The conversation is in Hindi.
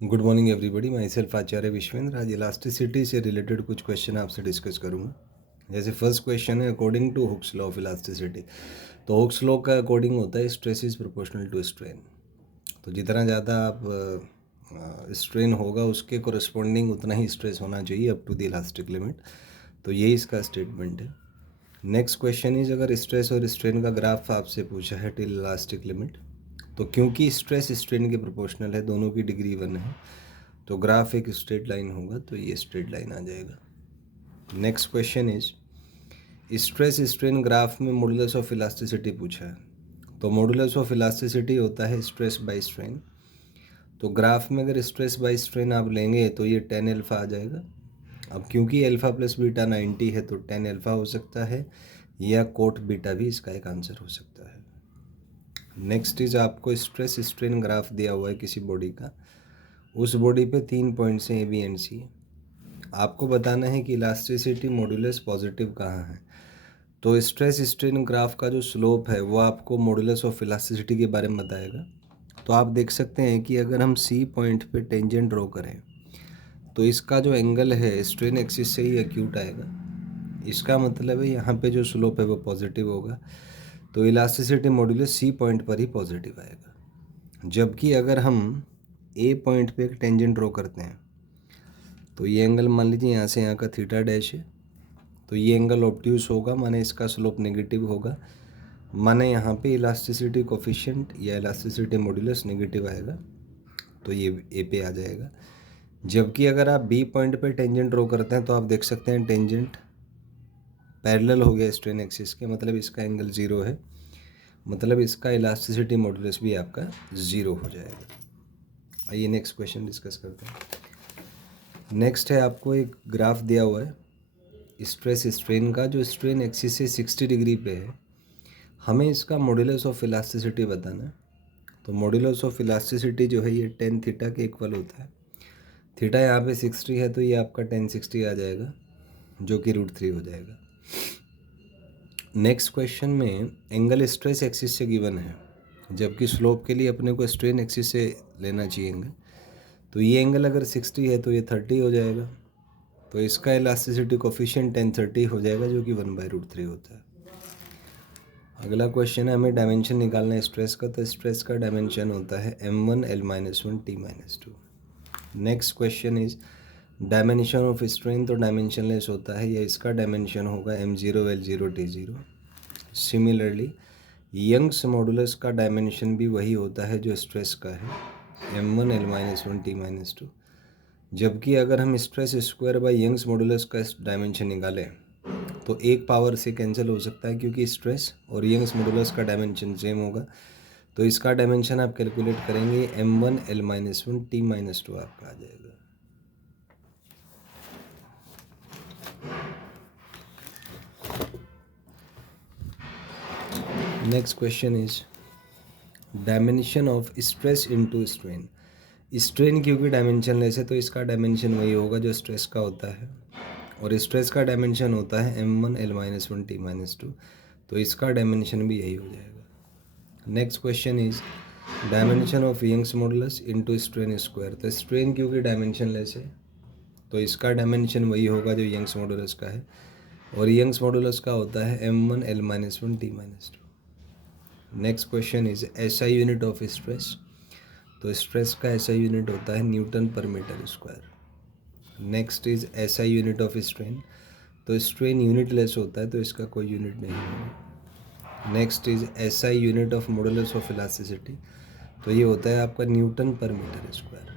Good morning everybody, myself Acharya Vishvendra. आज इलास्टिसिटी से रिलेटेड कुछ क्वेश्चन आपसे डिस्कस करूंगा। जैसे फर्स्ट क्वेश्चन है, according to Hooke's law of elasticity. तो हुक्स लॉ का अकॉर्डिंग होता है stress is proportional to strain. तो जितना ज़्यादा आप स्ट्रेन होगा उसके कोरस्पॉन्डिंग उतना ही स्ट्रेस होना चाहिए up to the elastic limit. तो ये इसका स्टेटमेंट है। नेक्स्ट क्वेश्चन इज, अगर स्ट्रेस और स्ट्रेन का ग्राफ आपसे पूछा है टिल इलास्टिक लिमिट, तो क्योंकि स्ट्रेस स्ट्रेन के प्रोपोर्शनल है, दोनों की डिग्री 1 है, तो ग्राफ एक स्ट्रेट लाइन होगा, तो ये स्ट्रेट लाइन आ जाएगा। Next question is, stress strain graph में मॉडुलस ऑफ इलास्टिसिटी पूछा है। तो मॉडुलस ऑफ इलास्टिसिटी होता है स्ट्रेस बाय स्ट्रेन। तो ग्राफ में अगर स्ट्रेस बाय स्ट्रेन आप लेंगे तो ये 10 अल्फा आ जाएगा। अब क्योंकि अल्फा प्लस बीटा 90 है तो 10 अल्फा हो सकता है, या कोट बीटा भी इसका एक आंसर हो सकता है। नेक्स्ट इज, आपको स्ट्रेस स्ट्रेन ग्राफ दिया हुआ है किसी बॉडी का। उस बॉडी पे 3 पॉइंट्स हैं, ए बी एंड सी। आपको बताना है कि इलास्टिसिटी मॉडुलस पॉजिटिव कहाँ है। तो स्ट्रेस स्ट्रेन ग्राफ का जो स्लोप है वो आपको मॉडुलस ऑफ इलास्टिसिटी के बारे में बताएगा। तो आप देख सकते हैं कि अगर हम सी पॉइंट पे टेंजेंट ड्रॉ करें तो इसका जो एंगल है स्ट्रेन एक्सिस से ही एक्यूट आएगा। इसका मतलब है यहाँ पे जो स्लोप है वो पॉजिटिव होगा, तो इलास्टिसिटी मॉडुलस सी पॉइंट पर ही पॉजिटिव आएगा। जबकि अगर हम ए पॉइंट पे एक टेंजेंट ड्रॉ करते हैं तो ये एंगल मान लीजिए यहाँ से यहाँ का थीटा डैश है, तो ये एंगल ऑब्ट्यूस होगा, माने इसका स्लोप नेगेटिव होगा, माने यहाँ पे इलास्टिसिटी कोफिशिएंट या इलास्टिसिटी मॉडुलस नेगेटिव आएगा, तो ये ए पे आ जाएगा। जबकि अगर आप बी पॉइंट पे टेंजेंट ड्रॉ करते हैं तो आप देख सकते हैं टेंजेंट पैरेलल हो गया स्ट्रेन एक्सिस के, मतलब इसका एंगल 0 है, मतलब इसका इलास्टिसिटी मॉडुलस भी आपका 0 हो जाएगा। आइए नेक्स्ट क्वेश्चन डिस्कस करते हैं। नेक्स्ट है, आपको एक ग्राफ दिया हुआ है स्ट्रेस स्ट्रेन का, जो स्ट्रेन एक्सिस से 60 डिग्री पे है। हमें इसका मॉडुलस ऑफ इलास्टिसिटी बताना है। तो मॉडुलस ऑफ इलास्टिसिटी जो है ये 10 थीटा के इक्वल होता है। थीटा यहाँ पे 60 है तो ये आपका 1060 आ जाएगा, जो कि √3 हो जाएगा। नेक्स्ट क्वेश्चन में एंगल स्ट्रेस एक्सिस से गिवन है, जबकि स्लोप के लिए अपने को स्ट्रेन एक्सिस से लेना चाहिए। तो ये एंगल अगर 60 है तो ये 30 हो जाएगा, तो इसका इलास्टिसिटी कोफिशिएंट 1030 हो जाएगा, जो कि 1/√3 होता है। अगला क्वेश्चन है, हमें डायमेंशन निकालना है स्ट्रेस का। तो स्ट्रेस का डायमेंशन होता है m1 l-1 t-2। Next question is, dimension of strain तो डायमेंशनलेस होता है, या इसका डायमेंशन होगा m0 l0 t0। Similarly Young's modulus का डायमेंशन भी वही होता है जो स्ट्रेस का है, m1 l-1 t-2। जबकि अगर हम stress square by Young's modulus का डायमेंशन निकालें तो एक पावर से कैंसिल हो सकता है, क्योंकि स्ट्रेस और यंग्स मॉडुलस का डायमेंशन सेम होगा। तो इसका डायमेंशन आप कैलकुलेट करेंगे, m1 l-1 t-2 आपका आ जाएगा। Next question is, dimension of stress into strain. Strain क्योंकि डायमेंशनलेस है तो इसका डायमेंशन वही होगा जो स्ट्रेस का होता है, और स्ट्रेस का डायमेंशन होता है m1 l-1 t-2, तो इसका डायमेंशन भी यही हो जाएगा। Next question is, dimension of Young's modulus into strain square. तो स्ट्रेन क्योंकि डायमेंशनलेस है तो इसका डायमेंशन वही होगा जो यंग्स मॉडुलस का है, और यंग्स मॉडुलस का होता है m1 l-1 t-2। Next question is, SI unit of stress. तो स्ट्रेस का एसआई यूनिट होता है newton per metre square. Next is SI unit of strain. तो स्ट्रेन यूनिट लेस होता है तो इसका कोई यूनिट नहीं होगा। Next is SI unit of modulus of elasticity. तो ये होता है आपका न्यूटन पर मीटर स्क्वायर।